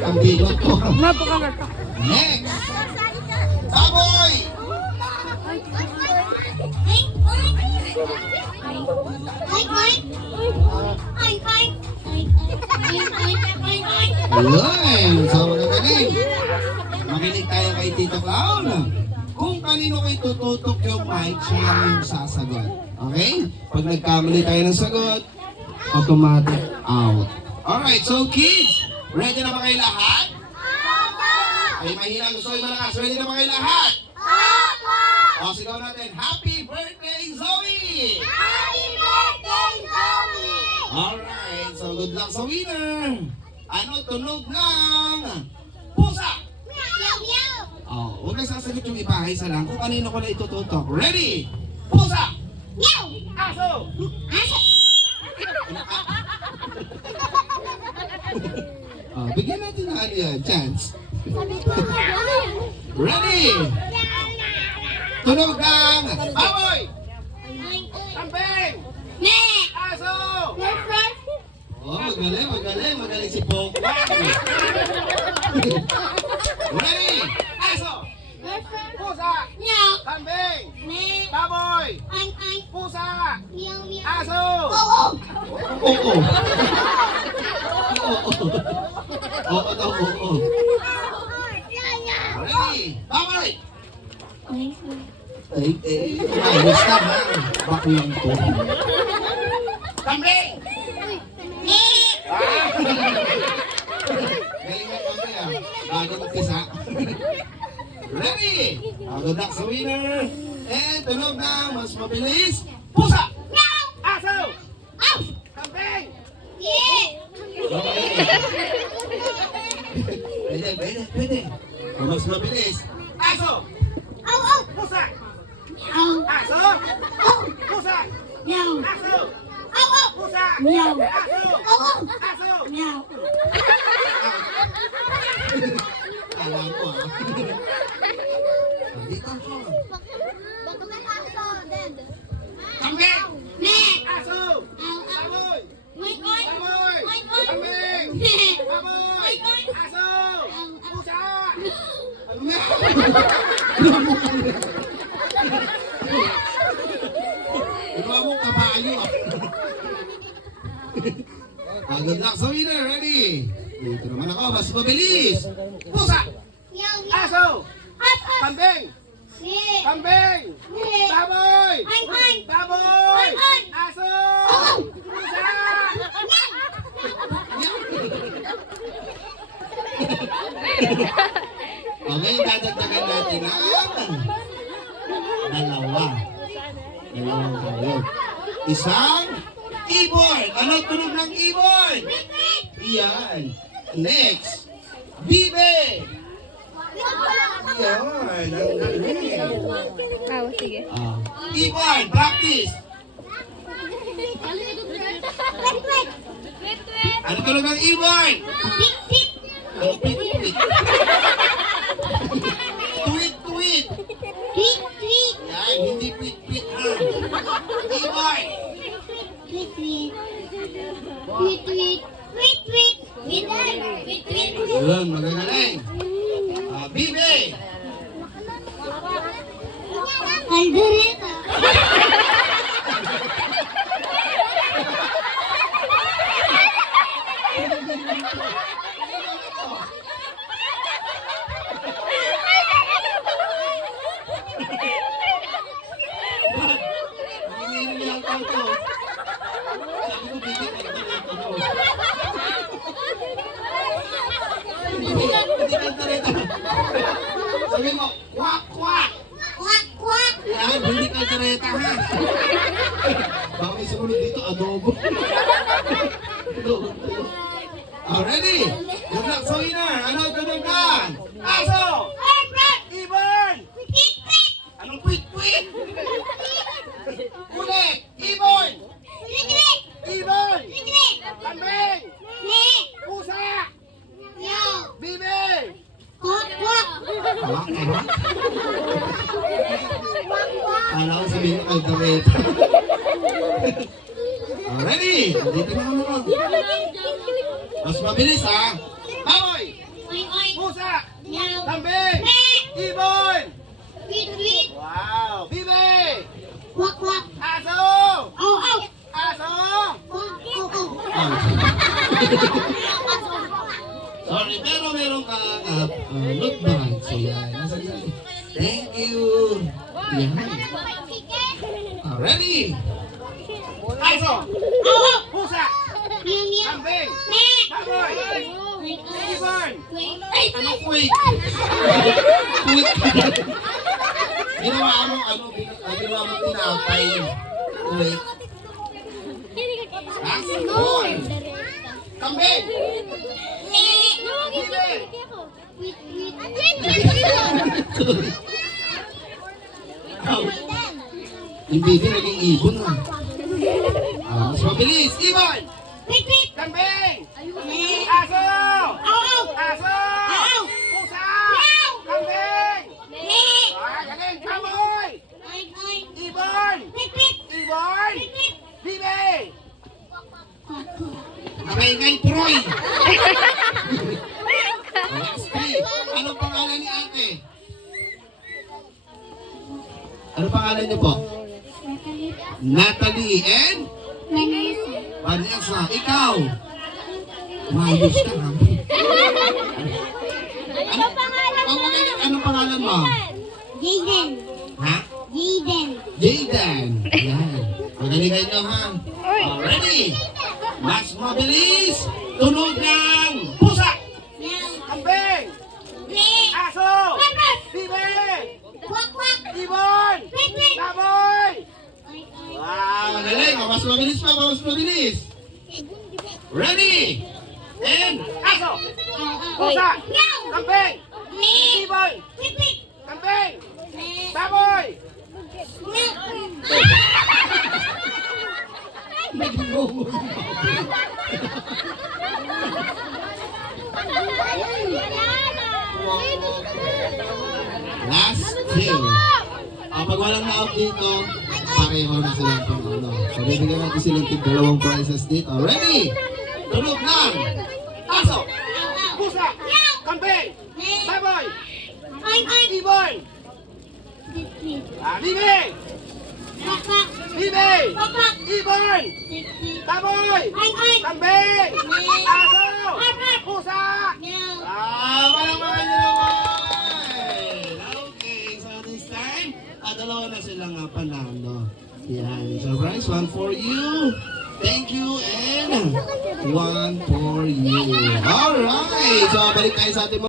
Ang bilot ko. Napakalata. Next. Baboy! Ayun. So, magagaling. Makinig tayo kay Tito Clown. Kung kanino kayo tututok yung mic, siya lang yung sasagot. Okay? Pag nagkamali tayo ng sagot, automatic out. Alright, so kids, ready na ba kayo lahat? Ay, mahina gusto yung malakas. Ready na ba kayo lahat? O, sigaw natin, Happy Birthday, Zoe! Happy birthday, Zoe! Alright, so good luck sa winner! Ano tunog ng pusa? Meow, meow! Oh, huwag na sasagot yung iba, isa lang kung kanino ko na itututok. Ready? Pusa! Meow! Aso! Aso! Oh, bigyan natin ng ano yan, chance. Sabi ko nga, ano yan? Ready? Tunog ng baboy! Camping! Aso! Girlfriend! Oh, magaling si Pokemon. Ready? Aso! Girlfriend! Pusa! Meow! Kambing! Meow! Baboy! Oink, oink! Pusa! Meow, meow! Aso! Oo! Oo. Oo daw, oo. Ready? Baboy! Oink, oink! Ayos na ha. Baklang ko. Kambing! Meow! Galing nga kambing ah. Bago magpisa. Ready? Good luck sa winner. And tunog na mas mabilis. Pusa! Meow! Aso! Ow! Kambing! Yeah! Pwede. Mas mabilis. Aso! Ow, ow! Pusa! Meow! Aso! Ow! Pusa! Meow! Aso! Ow, ow! Pusa! Meow! Aso! Ow, ow! Aso! Meow! Alam ko ah. Dito ako. Baka may aso, dead. Kambing! Meow! Aso! Ow, ow! Baboy! Oink, oink! Baboy! Oink, oink! Kambing! Baboy! Oink, oink! Aso! Pusa! Ano na? Ikaw mo kabayo ah. Good luck sa winner. Ready? Dito naman ako. Mas mabilis. Pusa! Meow, meow! Aso! Up, up! Kambing! Yeah! Kambing! Yeah! Baboy! Oink, oink! Baboy! Oink, oink! Aso! Oh! Pusa! Okay, dadagdagan natin ang dalawa. Dalawang tayo. Isang ibon. Ano tunog ng ibon? Yan. Next. Bibe. Yan. Ang galing. Sige. Ibon. Practice. Ano tunog ng ibon? Pik, pik! Ang pit-pit. Tuwit-tuwit. Pik, pik! Yan. Hindi pit-pit ha. Ibon. Tweet, tweet! Tweet, tweet! Tweet, tweet! Tweet, tweet! Tweet, tweet! Yun. Magagaling. Bibe. Aldereta! Hindi lang tao to. Sabi ko, Bibe. Hindi kanta rito. Sabi mo, kwak, kwak. Quack, quack! Yan, hindi kaldereta ha. Baka may sumunod dito, adobo. Ready? Good luck sa winner. Ano tunog na? Aso! Ibon! Tweet, tweet! Anong kwit-kwit? Ulit! Ibon! Tweet, tweet! Ibon! Tweet, tweet! Kambing! Ne! Pusa! Meow! Bibe! Quack, quack! Awak, awak. Quack, quack! Kala ko sabihin ko kaldereta. Ready? Dito na ako. Mas mabilis ha. Baboy! Oink, oink. Pusa! Meow. Kambing! Meow. Ibon! Tweet, tweet. Wow! Bibe! Quack, quack. Aso! Ow, ow. Aso! Quack, ow, ow. Sorry, pero meron ka not bad. So yan. Thank you. Yan. Ready? Aso! Ow, ow. Pusa! Meow, meow. Kambing! Meow. Baboy! Oink, oink. Ibon! Wait. Ano quick? Quick. Ginawa mo ginawa mo tinapay. Quick. Boy! Kambing! Bibe! Tweet, tweet. Oh, hindi din naging ibon ah. Mas mabilis. Ibon! Tweet, tweet. Kambing! Meow. Aso! Ow, ow. Aso! Ow. Pusa! Meow. Kambing! Meow. Galing! Baboy! Oink, oink. Ibon! Tweet, tweet. Ibon! Tweet, tweet. Bibe! Quack, quack. Kamay Troy! Last three. Anong pangalan ni ate? Ano pangalan niyo po? Natalie and Vanessa. Vanessa. Ikaw? Mayos ka ha? Anong pangalan mo? Jaden. Ha? Jaden. Jaden. Yan. Magalingan nyo ha. Ready? Mas mabilis. Tunog ng pusa. Meow. Kambing. Meow. Aso. Quack, quack. Bibe. Quack, quack. Ibon. Tweet, tweet. Baboy. Oink, oink. Wow, magaling. Mas mabilis pa, mas mabilis. Ready? And aso. Ow, ow. Pusa. Meow. Kambing. Meow. Ibon. Tweet, tweet. Kambing. Meow. Baboy. Meow. Last two. Pag walang na-out dito, pareho na silang pangulo. So, bibigyan natin silang tig-dalawang prizes dito. Ready? Tunog ng aso, pusa, kambing, baboy, Oink, oink. ibon, Tweet, tweet. bibe, Quack, quack. bibe, Quack, quack. ibon, Tweet, tweet. baboy, Oink, oink. kambing, aso, pusa. Meow. Walang mga naman! Okay, so this time, dalawa na silang panalo. Yan, surprise, one for you. Thank you, and one for you. Alright, so balik tayo sa ating